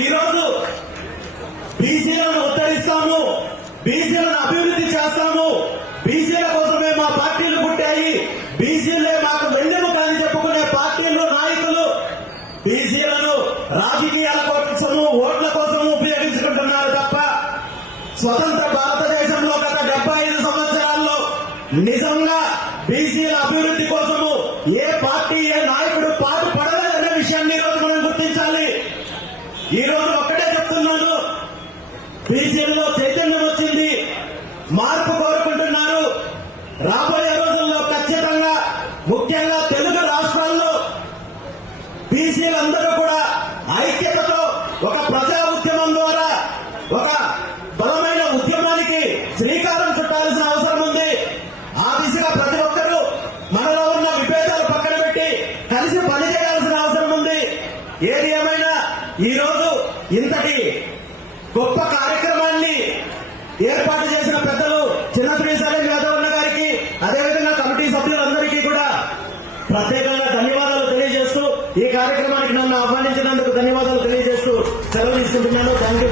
ఈరోజు బీసీలను ఉత్తరిస్తాము బీసీలను అభివృద్ధి చేస్తాము. బీసీల కోసమే మా పార్టీలు పుట్టాయి. బీసీలే మాకు వెన్నెము కానీ చెప్పుకునే పార్టీలు నాయకులు బీసీలను రాజకీయాల కోసము ఓట్ల కోసము ఉపయోగించుకుంటున్నారు తప్ప స్వతంత్ర భారతదేశంలో గత డెబ్బై ఐదు సంవత్సరాల్లో నిజంగా బీసీల అభివృద్ధి కోసము ఏ పార్టీ ఏ నాయకుడు పాటు పడలేదనే విషయాన్ని ఈ రోజు మనం గుర్తించాలి ఈ రోజు ఒక్కటే చెప్తున్నాను. బీసీలలో చైతన్యం వచ్చింది. మార్పు కోరుకుంటున్నారు. రాబోయే రోజుల్లో ఖచ్చితంగా ముఖ్యంగా తెలుగు రాష్ట్రాల్లో బీసీలందరూ కూడా ఐక్యతతో ఒక ప్రజా ఉద్యమం ద్వారా ఒక బలమైన ఉద్యమానికి శ్రీకారం చుట్టాల్సిన అవసరం ఉంది. ఆ దిశగా ప్రతి ఒక్కరూ మనలో ఉన్న విభేదాలు పక్కన పెట్టి కలిసి పనిచేయాల్సిన అవసరం ఉంది. ఏది ఏమైనా ఈ రోజు ఇంతటి గొప్ప కార్యక్రమాన్ని ఏర్పాటు చేసిన పెద్దలు చిన్న శ్రీశైలం యాదవ్ అన్న గారికి అదేవిధంగా కమిటీ సభ్యులందరికీ కూడా ప్రత్యేకంగా ధన్యవాదాలు తెలియజేస్తూ ఈ కార్యక్రమానికి నన్ను ఆహ్వానించినందుకు ధన్యవాదాలు తెలియజేస్తూ సెలవు తీసుకుంటున్నాను. Thank you